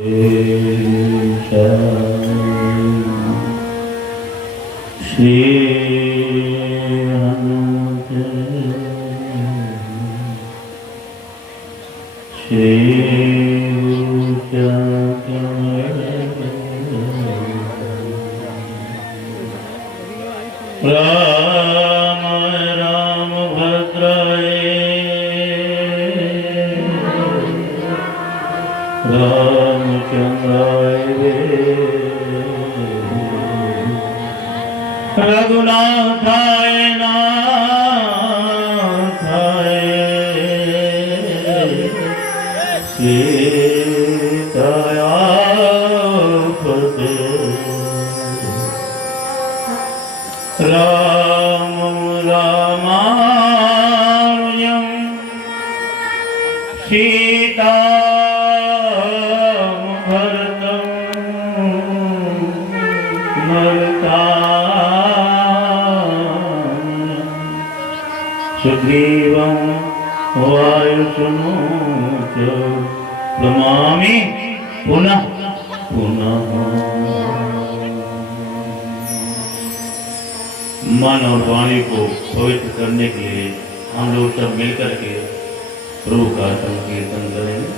राम राम भद्राय रामचंद्राय रघुनाथाय नाथाय सीताया पते राम रामानुजं सीता भरतं सुग्रीवं वायुसुनूच प्रणमामि पुनः पुनः। मन और वाणी को पवित्र करने के लिए हम लोग सब मिलकर के प्रभु का संकीर्तन करेंगे।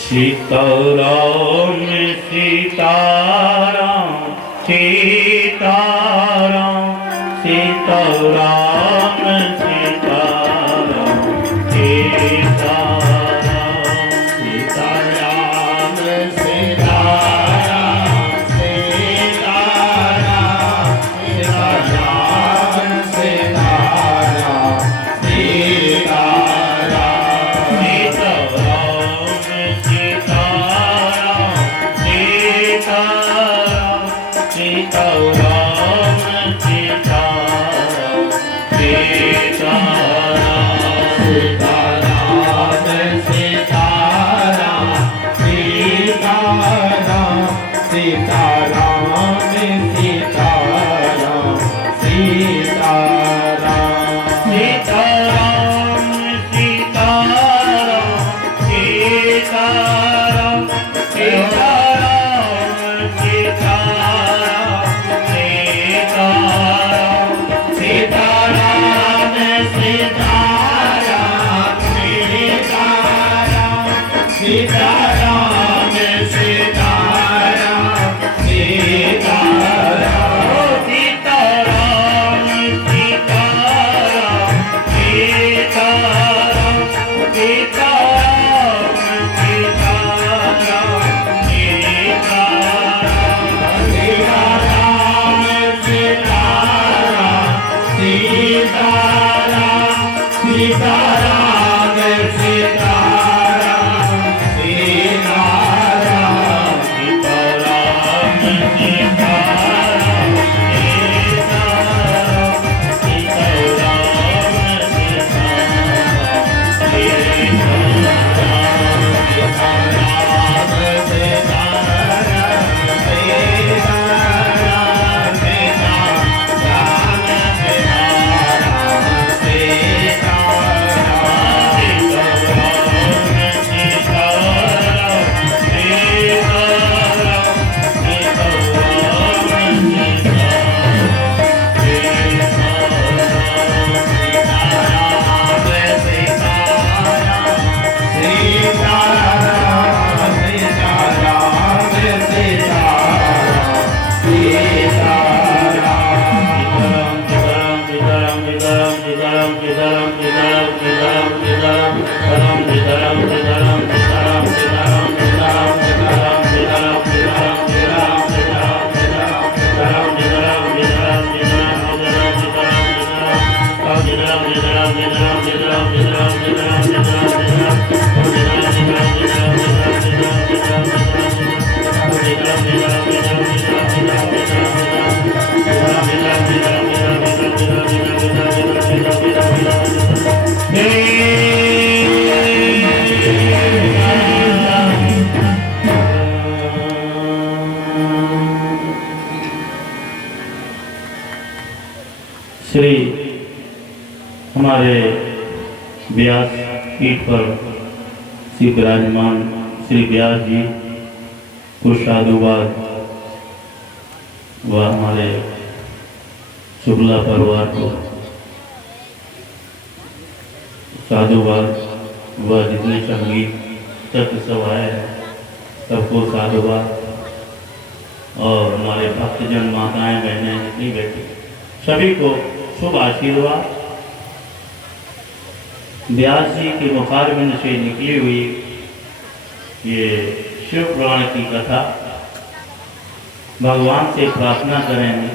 सीताराम सीताराम सीताराम सीताराम सीताराम सीताराम श्री हमारे व्यास पीठ पर श्री विराजमान श्री व्यास जी को साधुवाद व हमारे शुक्ला परिवार को साधुवाद व जितने संगीत तत्व सब आए हैं सबको साधुवाद और हमारे भक्तजन माताएं बहनें जितनी बैठी सभी को शुभ आशीर्वाद। व्यास जी के मुखारबिंद से निकली हुई ये शिव पुराण की कथा भगवान से प्रार्थना करेंगे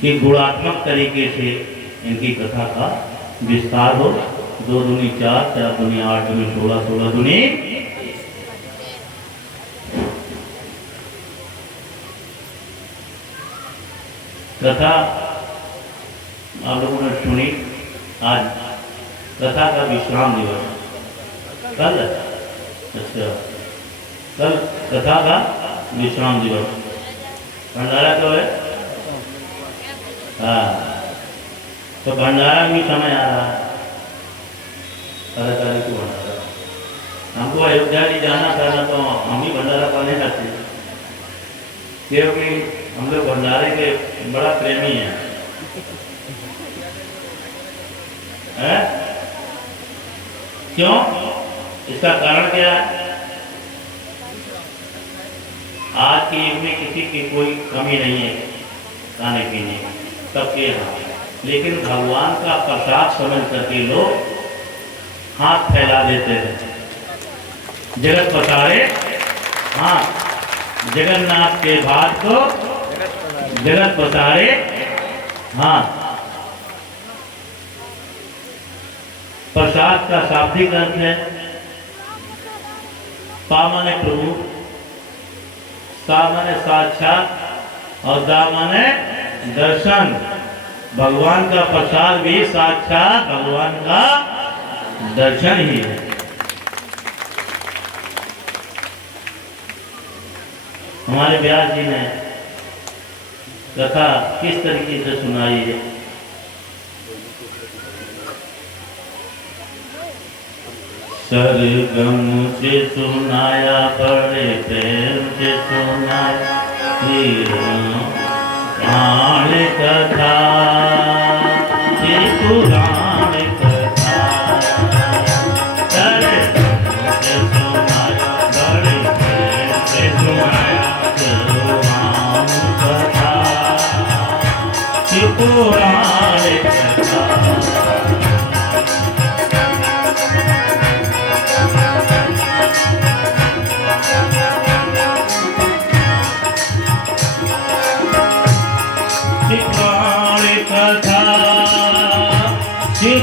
कि गुणात्मक तरीके से इनकी कथा का विस्तार हो। 2 दूनी 4, 4 दूनी 8, दूनी 16, 16 दूनी कथा आप लोगों ने सुनी। आज कथा का विश्राम दिवस कल, अच्छा कल कथा का विश्राम दिवस। भंडारा कब है? हाँ, तो भंडारा भी समय आ रहा है। 18 तारीख को भंडारा, हमको अयोध्या जी जाना था ना, तो हम ही भंडारा पाने जाते क्योंकि हम लोग भंडारे के बड़ा प्रेमी हैं। है? क्यों? इसका कारण क्या है? आज के युग में किसी की कोई कमी नहीं है खाने पीने की, सबके यहाँ, लेकिन भगवान का प्रसाद समझ करके लोग हाथ फैला देते हैं। जगत पसारे हाथ, जगन्नाथ के भाग को जगत पसारे हाथ। प्रसाद का शाब्दिक अर्थ है पा माने प्रभु, सा माने साक्षात और दा माने दर्शन। भगवान का प्रसाद भी साक्षात भगवान का दर्शन ही है। हमारे व्यास जी ने कथा किस तरीके से सुनाई है? सरगम से सुनाया, बड़े प्रेम से सुनाया पुराण कथा, पुराण कथा। सरगम से सुनाया, बड़े प्रेम से सुनाया पुराण कथा, पुराण कथा। पुराण कथा,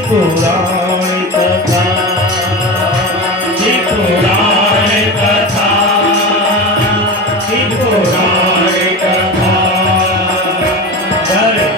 पुराण कथा, पुराण कथा। बड़े बड़े पुराण कथा, पुराण कथा। बड़े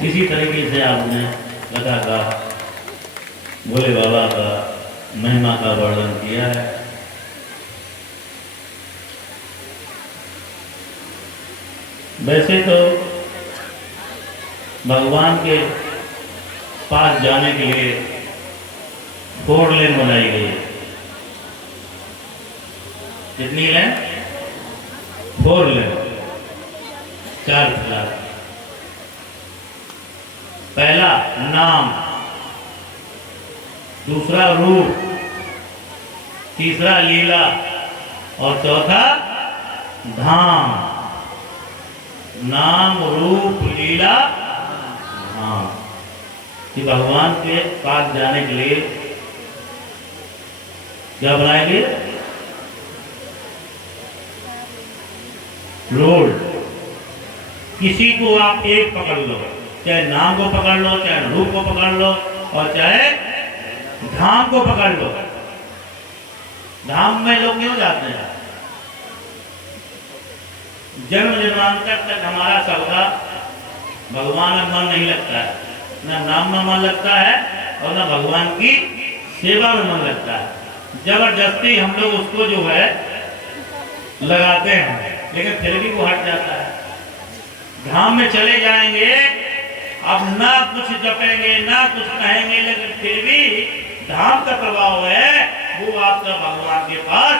इसी तरीके से आपने कथा का भोले बाबा का महिमा का वर्णन किया है। वैसे तो भगवान के पास जाने के लिए 4 लेन बनाई गई है। कितनी लेन? 4 लेन, 4 क्लास। पहला नाम, दूसरा रूप, तीसरा लीला और चौथा धाम। नाम, रूप, लीला, धाम। कि भगवान के पास जाने के लिए क्या बनाएंगे? रोड। किसी को आप एक पकड़ लो, चाहे नाम को पकड़ लो, चाहे रूप को पकड़ लो, और चाहे धाम को पकड़ लो। धाम में लोग क्यों जाते हैं? जन्म जन्मांतर तक हमारा सबका भगवान में मन नहीं लगता है, न नाम में मन लगता है और न भगवान की सेवा में मन लगता है। जबरदस्ती हम लोग उसको जो है लगाते हैं, लेकिन फिर भी वो हट जाता है। धाम में चले जाएंगे, अब ना कुछ जपेंगे ना कुछ कहेंगे, लेकिन फिर भी धाम का प्रभाव है, वो आपका भगवान के पास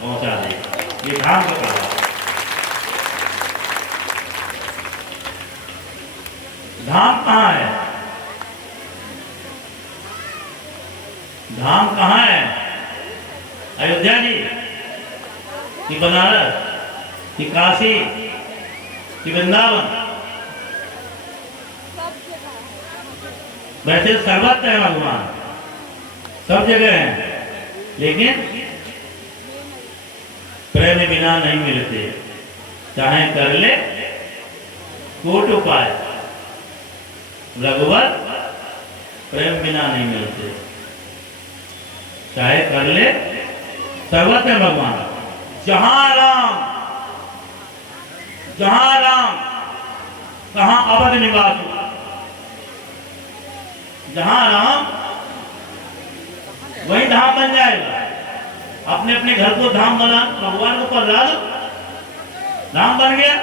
पहुंचा देगा। ये धाम का प्रभाव। धाम कहाँ है? धाम कहाँ है? अयोध्या जी कि बनारस कि काशी कि वृंदावन? वैसे सर्वत्र है भगवान, सब जगह है, लेकिन प्रेम बिना नहीं मिलते। चाहे कर ले कोट उपाय, रघुवर प्रेम बिना नहीं मिलते। चाहे कर ले, सर्वत्र है भगवान। जहां राम कहां अवध निवास हुआ। जहां राम वही धाम बन जाएगा। अपने अपने घर को धाम बना, भगवान को पधरा दो, धाम बन गया।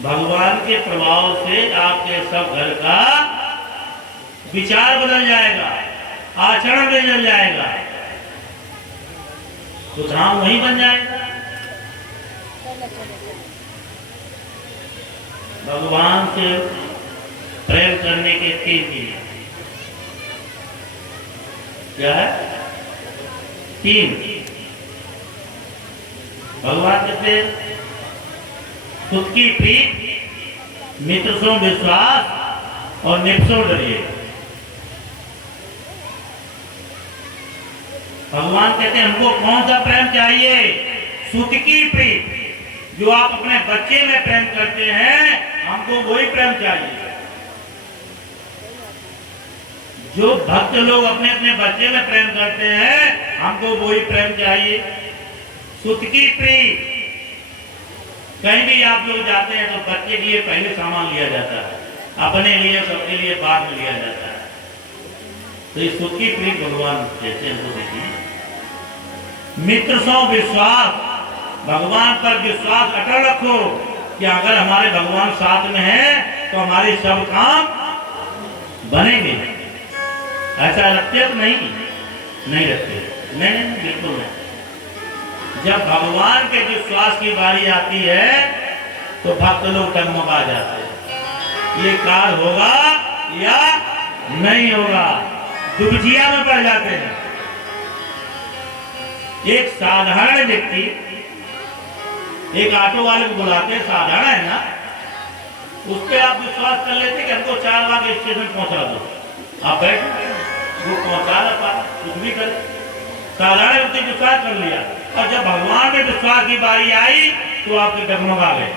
भगवान के प्रभाव से आपके सब घर का विचार बदल जाएगा, आचरण बदल जाएगा, तो धाम वही बन जाएगा। भगवान से प्रेम करने के 3 चीज क्या है? 3। भगवान कहते खुद की प्रीत, मित्र सो विश्वास और निपसो डरिए। भगवान कहते हैं हमको कौन सा प्रेम चाहिए? सुख की प्रीत, जो आप अपने बच्चे में प्रेम करते हैं, हमको वही प्रेम चाहिए। जो भक्त लोग अपने अपने बच्चे में प्रेम करते हैं, हमको वही प्रेम चाहिए। सुख की प्रीत, कहीं भी आप लोग जाते हैं तो बच्चे के लिए पहले सामान लिया जाता है, अपने लिए सबके लिए बाद में लिया जाता है। तो ये सुख की प्रीत भगवान कहते हैं हमको देखिए। मित्र सो विश्वास, भगवान पर विश्वास अटल रखो कि अगर हमारे भगवान साथ में हैं तो हमारे सब काम बनेंगे। ऐसा रखते हो? नहीं रखते। नहीं, बिल्कुल नहीं। जब भगवान के विश्वास की बारी आती है तो भक्त लोग डगमगा जाते हैं, ये कार्य होगा या नहीं होगा, दुविधा में पड़ जाते हैं। एक साधारण व्यक्ति एक ऑटो वाले को बुलाते हैं, साधारण है ना, उस पर आप विश्वास कर लेते कि हमको 4 बार स्टेशन पहुंचा दो, आप बैठ, वो पहुंचा रहा, कुछ भी करे, साधारण व्यक्ति विश्वास कर लिया। और जब भगवान में विश्वास की बारी आई तो आपके डगमगा गए।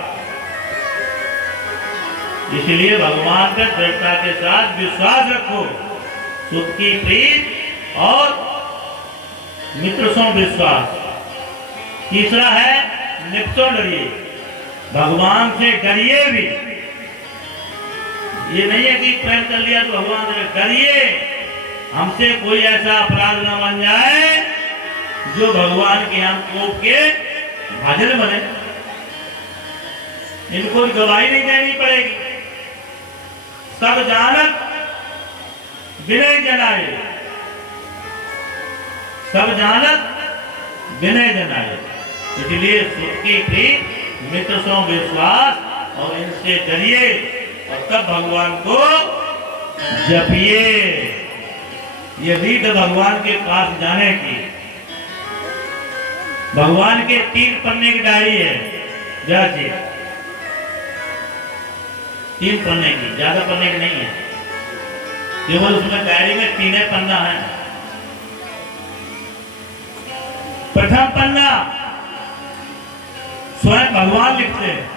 इसलिए भगवान पे दृढ़ता के साथ विश्वास रखो, सुख की प्रीत और मित्र सो विश्वास। तीसरा है निपसो डरिए, भगवान से डरिए भी। ये नहीं है कि प्रेम कर लिया तो भगवान से डरिए, हमसे कोई ऐसा अपराध न बन जाए जो भगवान के हम कोप के भाजन बने। इनको गवाही नहीं देनी पड़ेगी। सब जानत विनय जनाए, सब जानत विनय जनाए। इसलिए सुख की प्रीत, मित्र सो विश्वास और इनसे डरिए और तब भगवान को जपिए। ये रीत भगवान के पास जाने की। भगवान के 3 पन्ने की डायरी है, जी 3 पन्ने की, ज्यादा पन्ने की नहीं है, केवल उसमें डायरी में 3 पन्ना है। प्रथम पन्ना स्वयं भगवान लिखते हैं,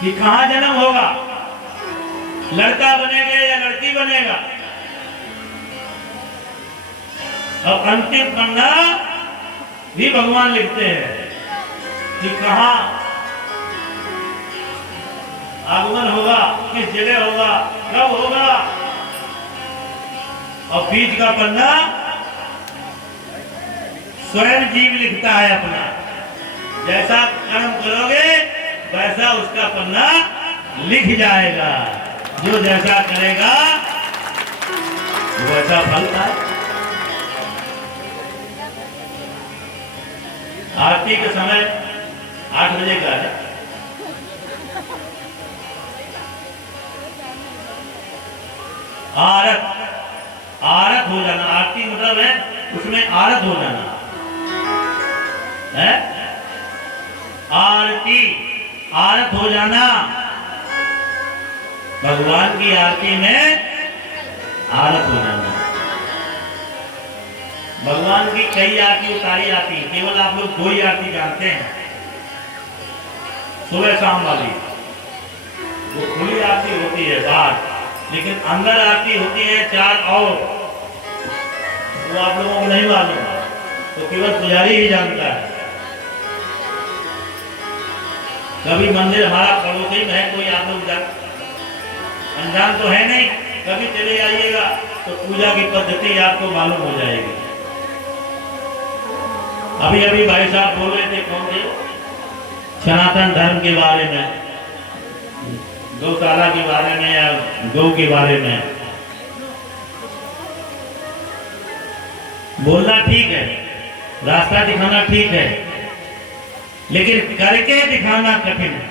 कि कहां जन्म होगा, लड़का बनेगा या लड़की बनेगा। और अंतिम पन्ना भी भगवान लिखते हैं कि कहां आगमन होगा, किस जगह होगा, कब होगा। और बीच का पन्ना स्वयं जीव लिखता है अपना, जैसा कर्म करोगे वैसा उसका पन्ना लिख जाएगा। जो जैसा करेगा वैसा फल था। आरती के समय 8 बजे का है। आरत हो जाना, आरती मतलब है उसमें आरत हो जाना है। आरती आरत हो जाना, भगवान की आरती में आरत हो जाना। भगवान की कई आरती उतारी आती है, केवल आप लोग 2 ही आरती जानते हैं, सुबह शाम वाली। वो खुली आरती होती है बाहर, लेकिन अंदर आरती होती है 4 और, वो आप लोगों को नहीं मालूम, तो केवल पुजारी ही जानता है। कभी मंदिर हमारा पड़ोसी में है, कोई आप लोग अनजान तो है नहीं, कभी चले आइएगा तो पूजा की पद्धति आपको मालूम हो जाएगी। अभी अभी भाई साहब बोल रहे थे, कौन थे, सनातन धर्म के बारे में, गौशाला के बारे में या गौ के बारे में। बोलना ठीक है, रास्ता दिखाना ठीक है, लेकिन करके दिखाना कठिन है।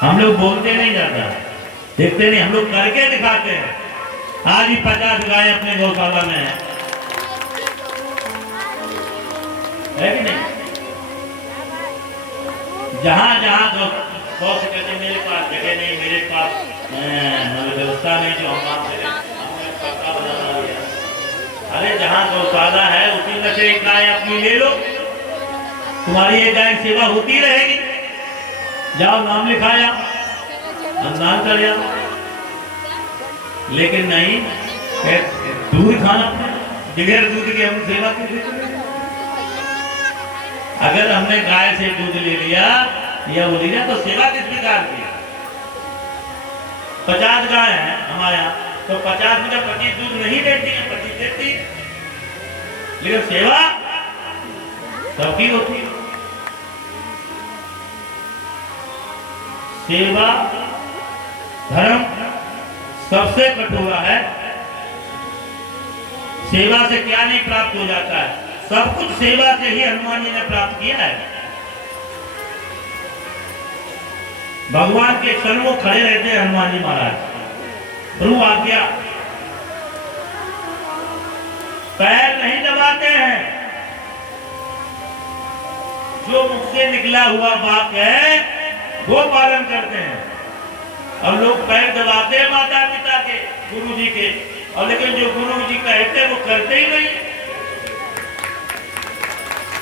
हम लोग बोलते नहीं ज्यादा, देखते नहीं, हम लोग करके दिखाते हैं। आज ही 50 गाय अपने गौशाला में है कि नहीं। जहां जहां गौ से कहते मेरे पास जगह नहीं, मेरे पास व्यवस्था नहीं, जो हम हमने पक्का बना लिया। अरे जहां गौशाला है उसी में से एक गाय अपनी ले लो, तुम्हारी एक गाय सेवा होती रहेगी। जाओ नाम लिखाया, अनुदान कर जाओ। लेकिन नहीं, दूध खाना, बगैर दूध के हम सेवा कैसे। अगर हमने गाय से दूध ले लिया या वो लिया तो सेवा किस प्रकार की। 50 गाय है हमारे यहाँ, तो 50 में 25 दूध नहीं देती है, 25 देती है, लेकिन सेवा सबकी होती है। सेवा धर्म सबसे कठोरा है। सेवा से क्या नहीं प्राप्त हो जाता है, सब कुछ सेवा से ही हनुमान जी ने प्राप्त किया है। भगवान के सन्मुख खड़े रहते हैं हनुमान जी महाराज, प्रभु आज्ञा, पैर नहीं दबाते हैं। जो मुख से निकला हुआ बात है वो पालन करते हैं। और लोग पैर दबाते हैं माता पिता के, गुरु जी के, और लेकिन जो गुरु जी कहते हैं वो करते ही नहीं,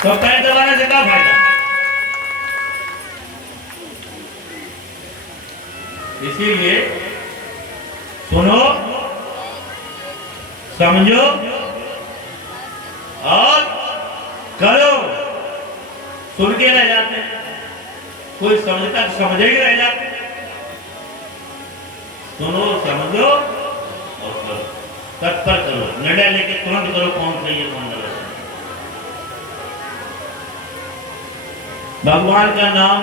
तो पैर दबाने से क्या फायदा। इसीलिए सुनो, समझो और करो। सुन के रह जाते हैं, कोई समझता समझे ही रह जाते हैं। सुनो, समझो और करो, तत्पर करो, निर्णय लेके तुरंत करो कौन सही है कौन गलत है। भगवान का नाम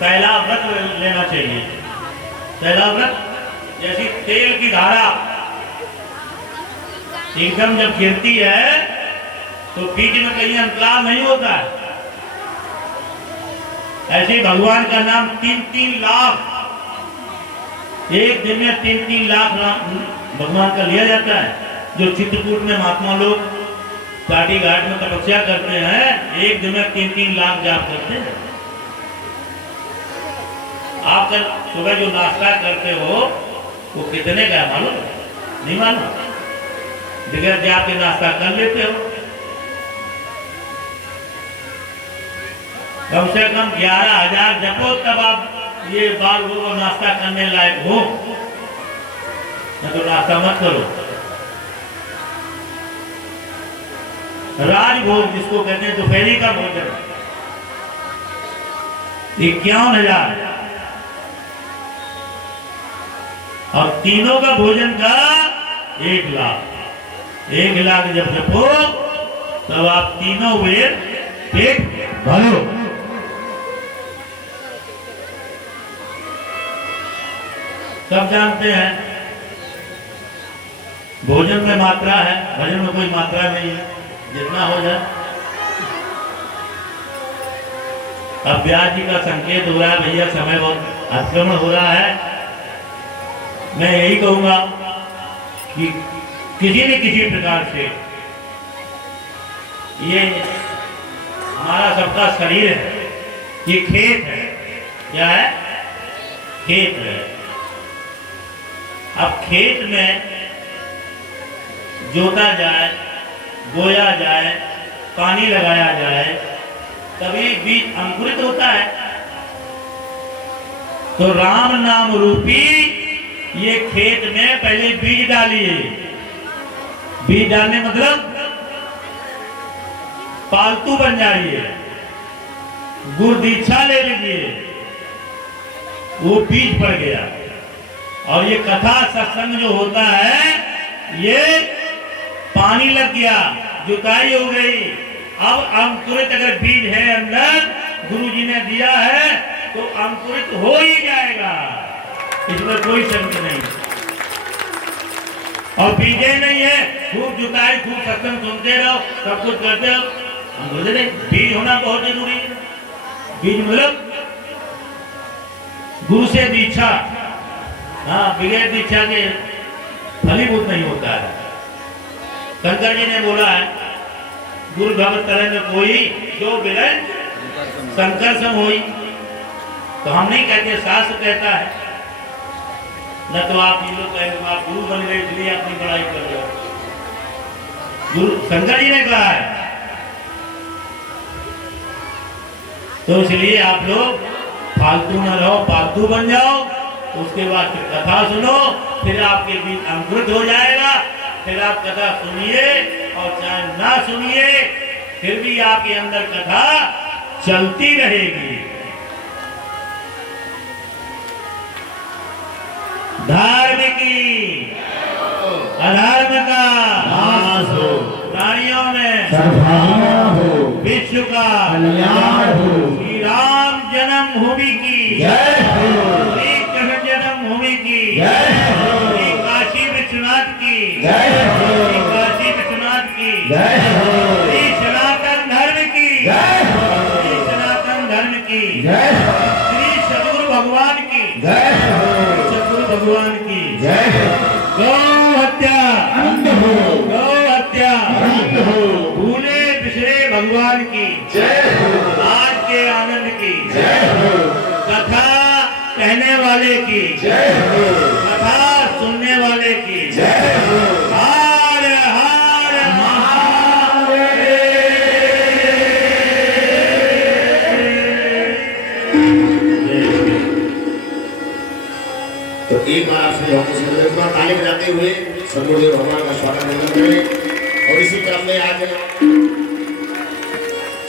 पहला व्रत लेना चाहिए। पहला व्रत जैसी तेल की धारा एकदम जब गिरती है तो बीच में कहीं अंतराल नहीं होता है। ऐसे भगवान का नाम 3-3 लाख, एक दिन में 3-3 लाख भगवान का लिया जाता है। जो चित्रकूट में महात्मा लोग काटी घाट में तपस्या करते हैं, एक दिन में 3-3 लाख जाप करते हैं। आप कल सुबह जो नाश्ता करते हो वो कितने का मालूम नहीं, मालूम, बगैर जाप के नाश्ता कर लेते हो। कम से कम 11,000 जपो, तब आप ये बाल को नाश्ता करने लायक हो, न तो नाश्ता मत करो। राजभोग जिसको कहते हैं दोपहरी का भोजन 51,000, और तीनों का भोजन का 1 लाख। 1 लाख जब जपो तब आप तीनों वेद पेट भरो। सब जानते हैं भोजन में मात्रा है, भजन में कोई मात्रा नहीं है, जितना हो जाए। अब व्यास जी का संकेत हो रहा है, भैया समय बहुत अतिक्रमण हो रहा है। मैं यही कहूंगा कि किसी न किसी प्रकार से ये हमारा सबका शरीर है, ये खेत है। क्या है? खेत है। अब खेत में जोता जाए, बोया जाए, पानी लगाया जाए, तभी बीज अंकुरित होता है। तो राम नाम रूपी ये खेत में पहले बीज डालिए। बीज डालने मतलब पालतू बन जाइए, गुरु दीक्षा ले लीजिए, वो बीज पड़ गया। और ये कथा सत्संग जो होता है, ये पानी लग गया, जुताई हो गई। अब अंकुरित अगर बीज है अंदर, गुरु जी ने दिया है, तो अंकुरित हो ही जाएगा, इसमें कोई शंका नहीं। और बीजे नहीं है, खूब जुताई, खूब सत्संग सुनते रहो, सब कुछ करते रहो, अंकुरित नहीं। बीज होना बहुत जरूरी है। बीज मतलब गुरु से दीक्षा। हाँ, बगैर दीक्षा के फलीभूत नहीं होता है। शंकर जी ने बोला है, गुरु भगत तरंग कोई जो बिरन शंकर सम होई। तो हम नहीं कहते, शास्त्र कहता है। न तो आप ये लोग कहेंगे आप गुरु बन गए इसलिए अपनी पढ़ाई कर रहे हो। गुरु शंकर जी ने कहा है। तो इसलिए आप लोग फालतू न रहो, पालतू बन जाओ। उसके बाद फिर कथा सुनो, फिर आपके बीच अंकुरित हो जाएगा। फिर आप कथा सुनिए, और चाहे ना सुनिए, फिर भी आपके अंदर कथा चलती रहेगी। धार्मिकी अधर्म का नाश हो, प्राणियों में सद्भावना हो, विश्व का कल्याण हो। श्री राम जन्मभूमि की जय हो, श्री कृष्ण जन्मभूमि की जय हो, श्री काशी विश्वनाथ की जय हो, श्री काशी विश्वनाथ की जय हो, श्री सनातन धर्म की जय हो, श्री सनातन धर्म की जय हो, श्री सद्गुरु भगवान की जय हो, सद्गुरु भगवान की जय हो। गौ हत्या अंत हो, गौ हत्या अंत हो, भूले बिसरे भगवान की जय हो, आज के आनंद की जय हो, कथा कहने वाले की जय हो, कथा सुनने वाले की जय हो। हर हर तो एक बार आपसे भक्तों ताली बजाते हुए सद्गुरुदेव भगवान का स्वागत करें। और इसी क्रम में आज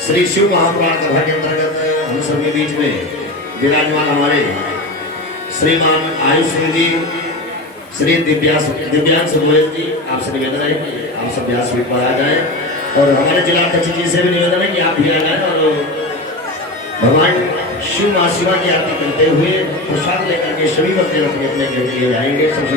श्री शिव महापुराण कथा के अंतर्गत हम सबके बीच में विराजमान हमारे श्रीमान आयुष जी, श्री दिव्यांश गोयल जी, आपसे निवेदन है कि आप सब व्यासपीठ पर आ जाएं। और हमारे जिला अध्यक्ष जी से भी निवेदन है कि आप भी आ जाएं और भगवान शिव महाशिवा की आरती करते हुए प्रसाद लेकर के सभी भक्त अपने अपने घर के लिए जाएंगे। सबसे